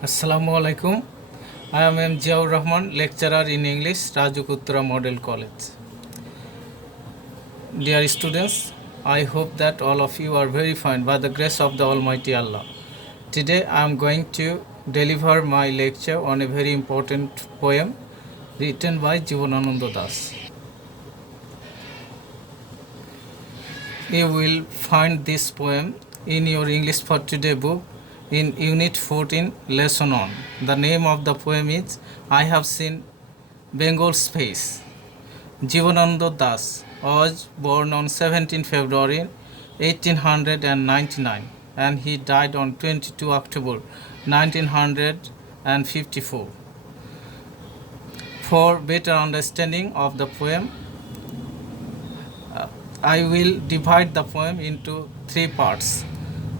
Assalamu alaikum. I am M. Ziaur Rahman, lecturer in English, Rajukutra Model College. Dear students, I hope that all of you are very fine by the grace of the Almighty Allah. Today I am going to deliver my lecture on a very important poem written by Jivanananda Das. You will find this poem in your English for Today book in Unit 14, Lesson 1. The name of the poem is I Have Seen Bengal's Face. Jivanananda Das was born on 17 February 1899 and he died on 22 October 1954. For better understanding of the poem, I will divide the poem into three parts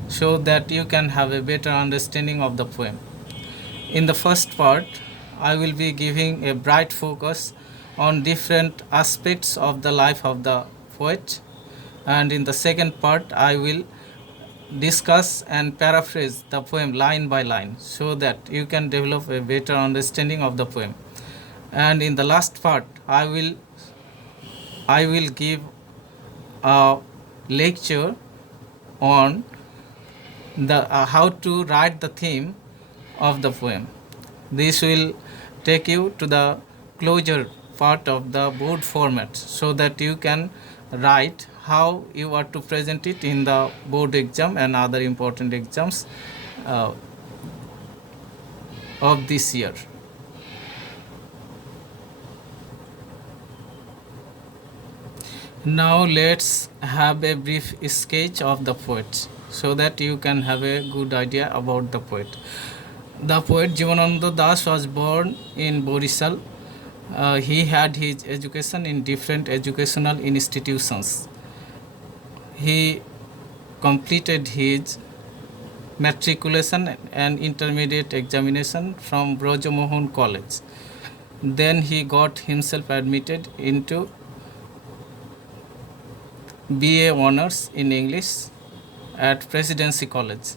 so that you can have a better understanding of the poem. In the first part, I will be giving a bright focus on different aspects of the life of the poet, and in the second part, I will discuss and paraphrase the poem line by line so that you can develop a better understanding of the poem. And in the last part, I will give a lecture on the how to write the theme of the poem. This will take you to the closure part of the board format so that you can write how you are to present it in the board exam and other important exams of this year. Now let's have a brief sketch of the poet so that you can have a good idea about the poet. The poet Jivanananda Das was born in Borisal. He had his education in different educational institutions. He completed his matriculation and intermediate examination from Brajamohan College. Then he got himself admitted into BA Honours in English at Presidency College.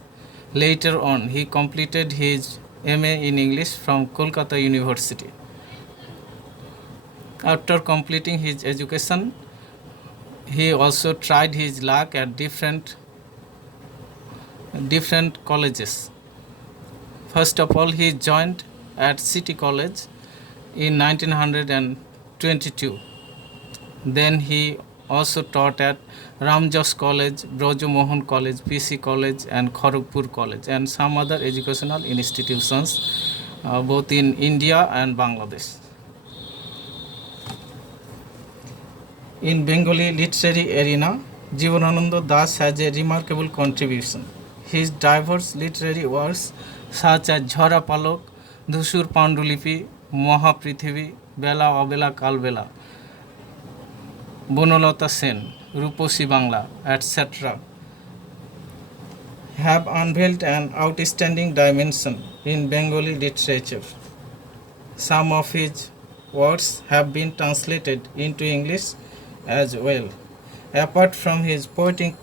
Later on, he completed his MA in English from Kolkata University. After completing his education, he also tried his luck at different colleges. First of all, he joined at City College in 1922. Then he also taught at Ramjas College, Brajamohan College, PC College and Kharagpur College and some other educational institutions both in India and Bangladesh. In Bengali literary arena, Jivanananda Das has a remarkable contribution. His diverse literary works such as Jhara Palok, Dhushur Pandulipi, Mahaprithivi, Bela Abela Kalbela, Bonolata Sen, Ruposi Bangla, etc. have unveiled an outstanding dimension in Bengali literature. Some of his works have been translated into English as well. Apart from his poetic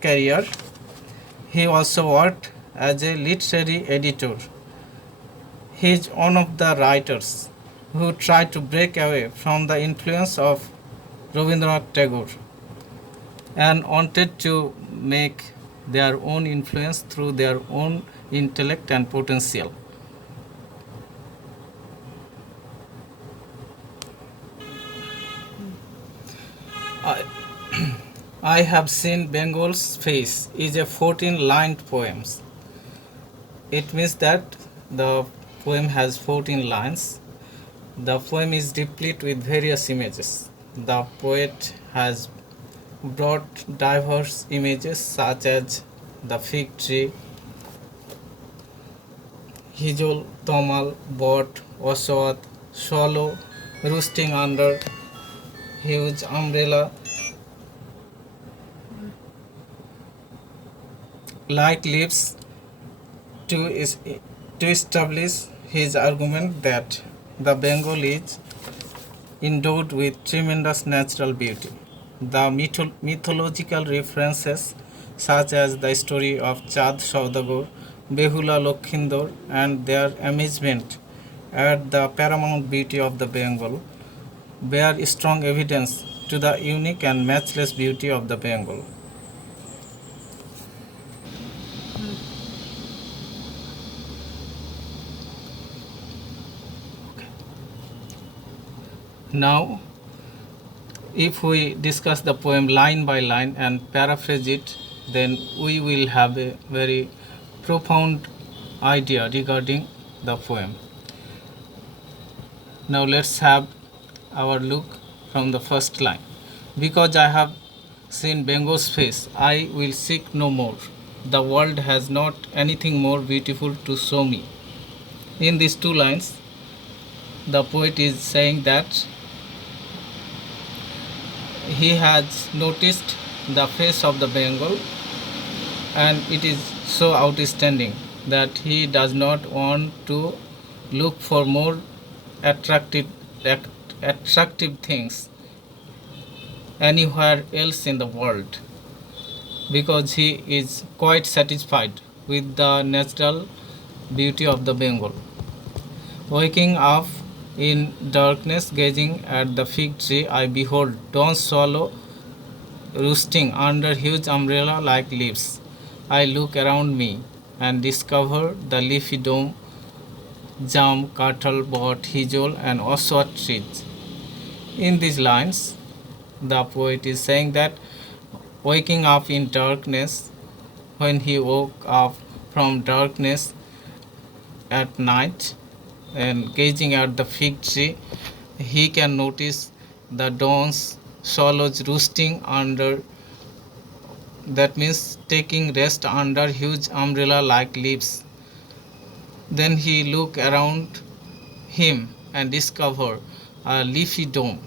career, he also worked as a literary editor. He is one of the writers who tried to break away from the influence of Rabindranath Tagore and wanted to make their own influence through their own intellect and potential. I Have Seen Bengal's Face is a 14-lined poem. It means that the poem has 14 lines. The poem is replete with various images. The poet has brought diverse images such as the fig tree, Hijol, Tomal, Bot, Oswat, swallow roosting under huge umbrella, like leaves to establish his argument that the Bengal is endowed with tremendous natural beauty. The mythological references such as the story of Chad Saudagar, Behula Lokhindor and their amazement at the paramount beauty of the Bengal bear strong evidence to the unique and matchless beauty of the Bengal. Now, if we discuss the poem line by line and paraphrase it, then we will have a very profound idea regarding the poem. Now let's have our look from the first line. Because I have seen Bengal's face, I will seek no more. The world has not anything more beautiful to show me. In these two lines, the poet is saying that he has noticed the face of the Bengal and it is so outstanding that he does not want to look for more attractive attractive things anywhere else in the world because he is quite satisfied with the natural beauty of the Bengal. Waking up in darkness, gazing at the fig tree, I behold dawn swallow roosting under huge umbrella like leaves. I look around me and discover the leafy dome, jam, cattle, bot, hijol, and oswald trees. In these lines, the poet is saying that waking up in darkness, when he woke up from darkness at night and gazing at the fig tree, he can notice the dawn's swallows roosting under, that means taking rest under huge umbrella like leaves. Then he look around him and discover a leafy dome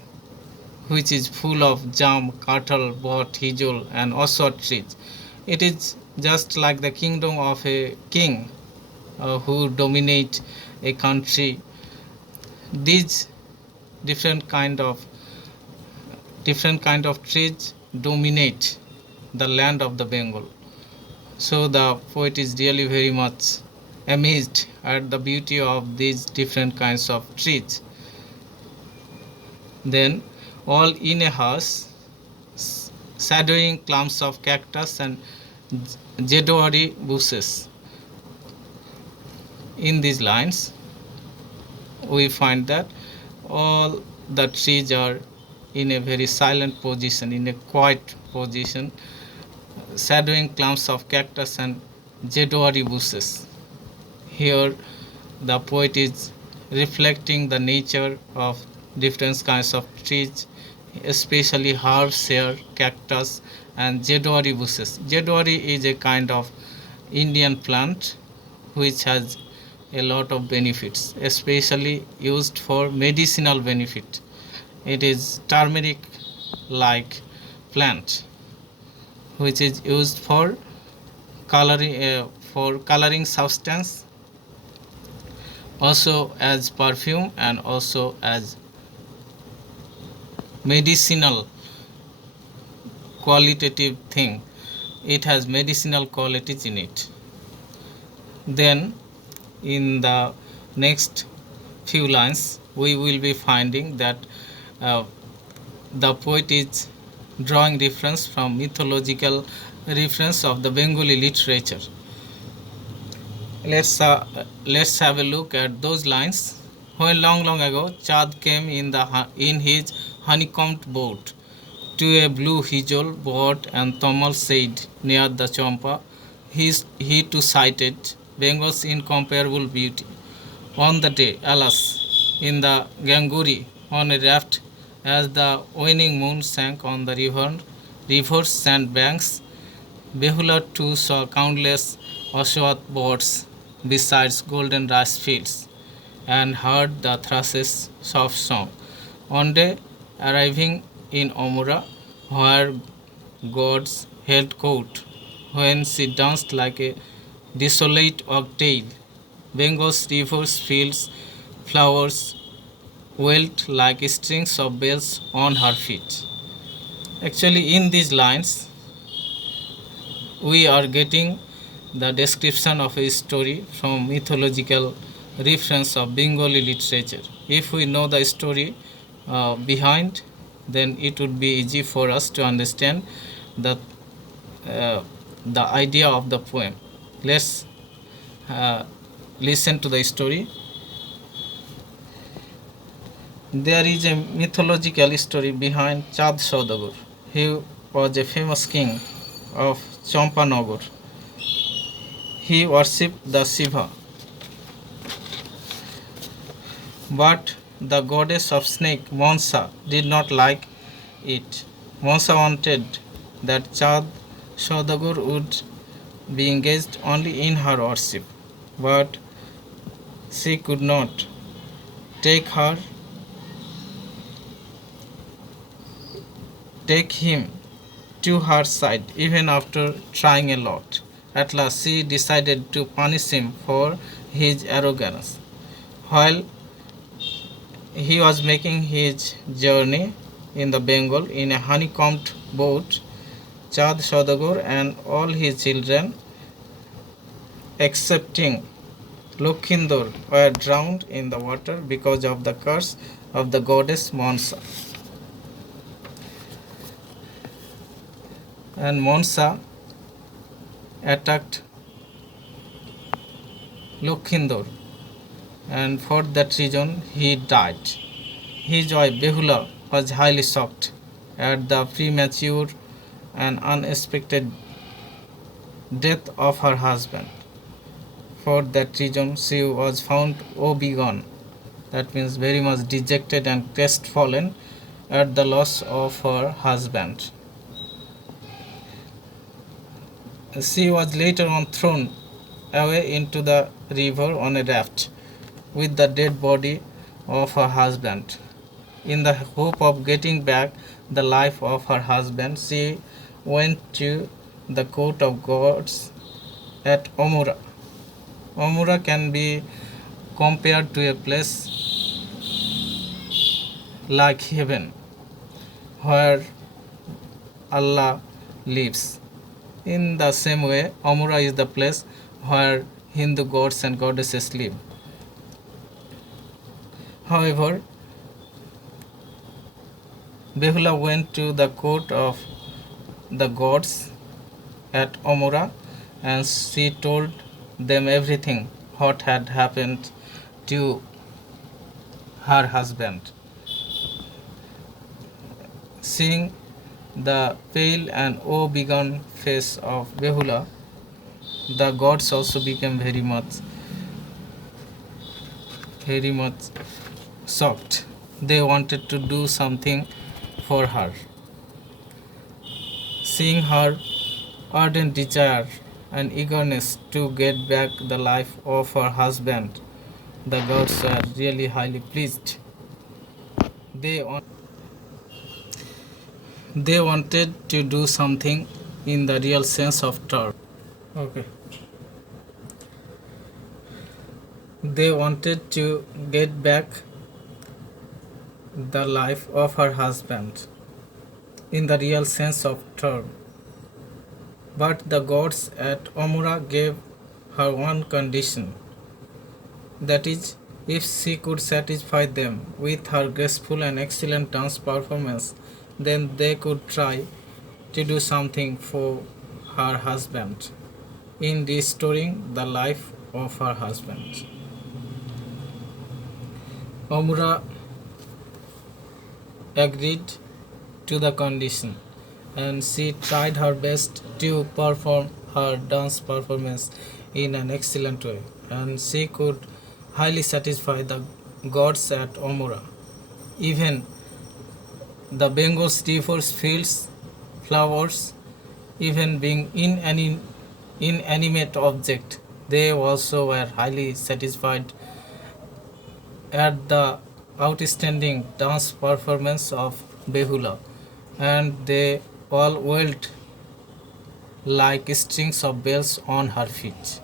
which is full of jam, cattle, bot, hijol, and oswald trees. It is just like the kingdom of a king who dominate a country. These different kind of trees dominate the land of the Bengal. So the poet is really very much amazed at the beauty of these different kinds of trees. Then all in a house, shadowing clumps of cactus and jedwari bushes. In these lines, we find that all the trees are in a very silent position, in a quiet position, shadowing clumps of cactus and jedwari bushes. Here, the poet is reflecting the nature of different kinds of trees, especially herbs here, cactus, and jedwari bushes. Jedwari is a kind of Indian plant which has a lot of benefits, especially used for medicinal benefit. It is turmeric like plant which is used for coloring substance, also as perfume and also as medicinal qualitative thing. It has medicinal qualities in it. Then in the next few lines we will be finding that the poet is drawing reference from mythological reference of the Bengali literature. Let's have a look at those lines. When long ago Chad came in his honeycombed boat to a blue hijol boat and Tomal said near the Champa, he too sighted Bengal's incomparable beauty. On the day, alas, in the Ganguri, on a raft, as the waning moon sank on the river's sandbanks, Behula too saw countless Oswat birds besides golden rice fields, and heard the thrushes' soft song. One day, arriving in Omura, where gods held court, when she danced like a desolate octave, Bengal's rivers, fields, flowers wailed like strings of bells on her feet. Actually, in these lines, we are getting the description of a story from mythological reference of Bengali literature. If we know the story behind, then it would be easy for us to understand the uh, the idea of the poem. Let's listen to the story. There is a mythological story behind Chad Saudagur. He was a famous king of Champanagar. He worshipped the Shiva, but the goddess of snake Mansa did not like it. Mansa wanted that Chad Saudagur would be engaged only in her worship, but she could not take him to her side even after trying a lot. At last she decided to punish him for his arrogance. While he was making his journey in the Bengal in a honeycombed boat, Chad Saudagur and all his children, excepting Lokhindur, were drowned in the water because of the curse of the goddess Mansa. And Mansa attacked Lokhindur, and for that reason he died. His wife Behula was highly shocked at the premature and unexpected death of her husband. For that reason she was found woebegone, that means very much dejected and crestfallen at the loss of her husband. She was later on thrown away into the river on a raft with the dead body of her husband. In the hope of getting back the life of her husband, she went to the court of gods at Omura. Omura can be compared to a place like heaven where Allah lives. In the same way, Omura is the place where Hindu gods and goddesses live. However, Behula went to the court of the gods at Omura and she told them everything what had happened to her husband. Seeing the pale and woe-begone face of Behula, the gods also became very much shocked. They wanted to do something for her. Seeing her ardent desire and eagerness to get back the life of her husband, the gods were really highly pleased. They wanted to do something in the real sense of term. Okay. They wanted to get back the life of her husband in the real sense of term. But the gods at Omura gave her one condition, that is, if she could satisfy them with her graceful and excellent dance performance, then they could try to do something for her husband in restoring the life of her husband. Omura agreed to the condition and she tried her best to perform her dance performance in an excellent way, and she could highly satisfy the gods at Omura. Even the Bengal's rivers, fields, flowers, even being inanimate object, they also were highly satisfied at the outstanding dance performance of Behula, and they all wailed like strings of bells on her feet.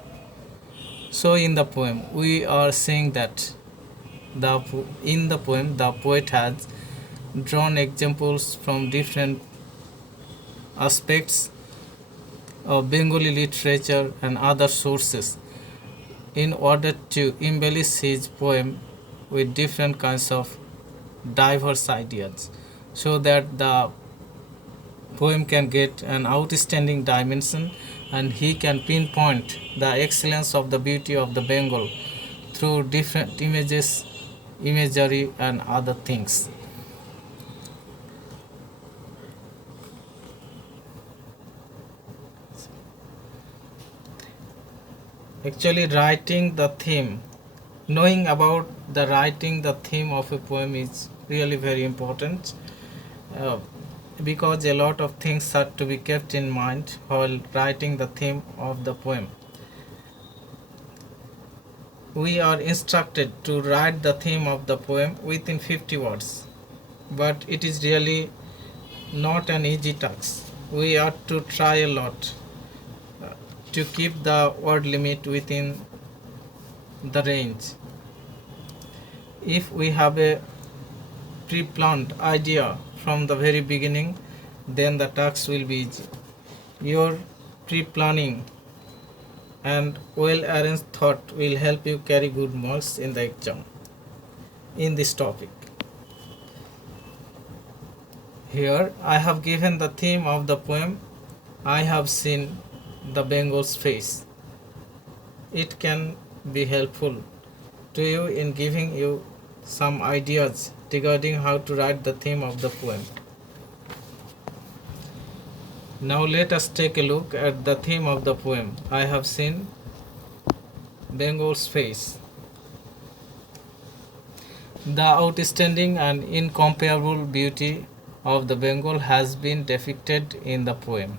So in the poem we are saying that in the poem the poet has drawn examples from different aspects of Bengali literature and other sources in order to embellish his poem with different kinds of diverse ideas so that the poem can get an outstanding dimension and he can pinpoint the excellence of the beauty of the Bengal through different images, imagery, and other things. Actually, writing the theme, knowing about the theme of a poem is really very important. Uh, because a lot of things are to be kept in mind while writing the theme of the poem. We are instructed to write the theme of the poem within 50 words, but it is really not an easy task. We have to try a lot to keep the word limit within the range. If we have a pre-planned idea from the very beginning, then the task will be easy. Your pre-planning and well-arranged thought will help you carry good marks in the exam in this topic. Here I have given the theme of the poem I have seen the Bengal's face. It can be helpful to you in giving you some ideas regarding how to write the theme of the poem. Now let us take a look at the theme of the poem. I have seen Bengal's face. The outstanding and incomparable beauty of the Bengal has been depicted in the poem.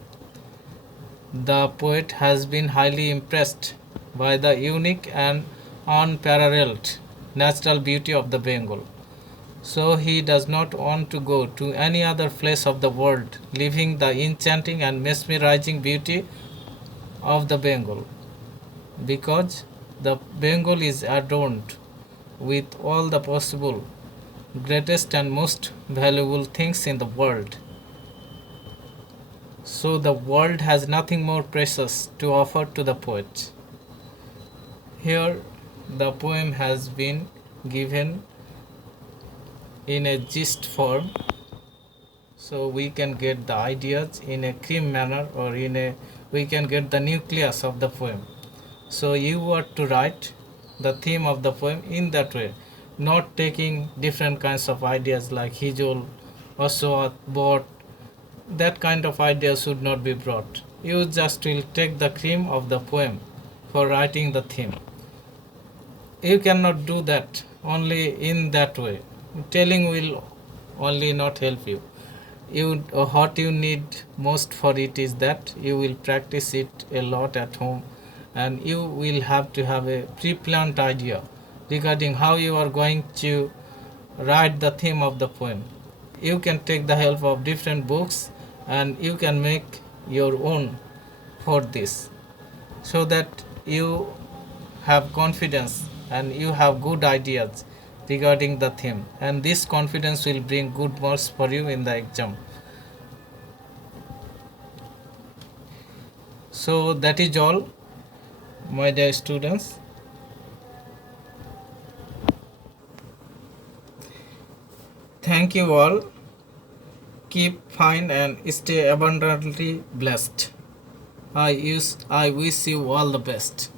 The poet has been highly impressed by the unique and unparalleled natural beauty of the Bengal. So he does not want to go to any other place of the world, leaving the enchanting and mesmerizing beauty of the Bengal, because the Bengal is adorned with all the possible greatest and most valuable things in the world. So the world has nothing more precious to offer to the poet. Here the poem has been given in a gist form, so we can get the ideas in a cream manner, or we can get the nucleus of the poem. So you are to write the theme of the poem in that way, not taking different kinds of ideas like hijol, aswat, bot. That kind of idea should not be brought. You just will take the cream of the poem for writing the theme. You cannot do that only in that way. Telling will only not help you. What you need most for it is that you will practice it a lot at home, and you will have to have a pre-planned idea regarding how you are going to write the theme of the poem. You can take the help of different books and you can make your own for this, so that you have confidence and you have good ideas regarding the theme, and this confidence will bring good marks for you in the exam. So that is all, my dear students. Thank you all. Keep fine and stay abundantly blessed. I wish you all the best.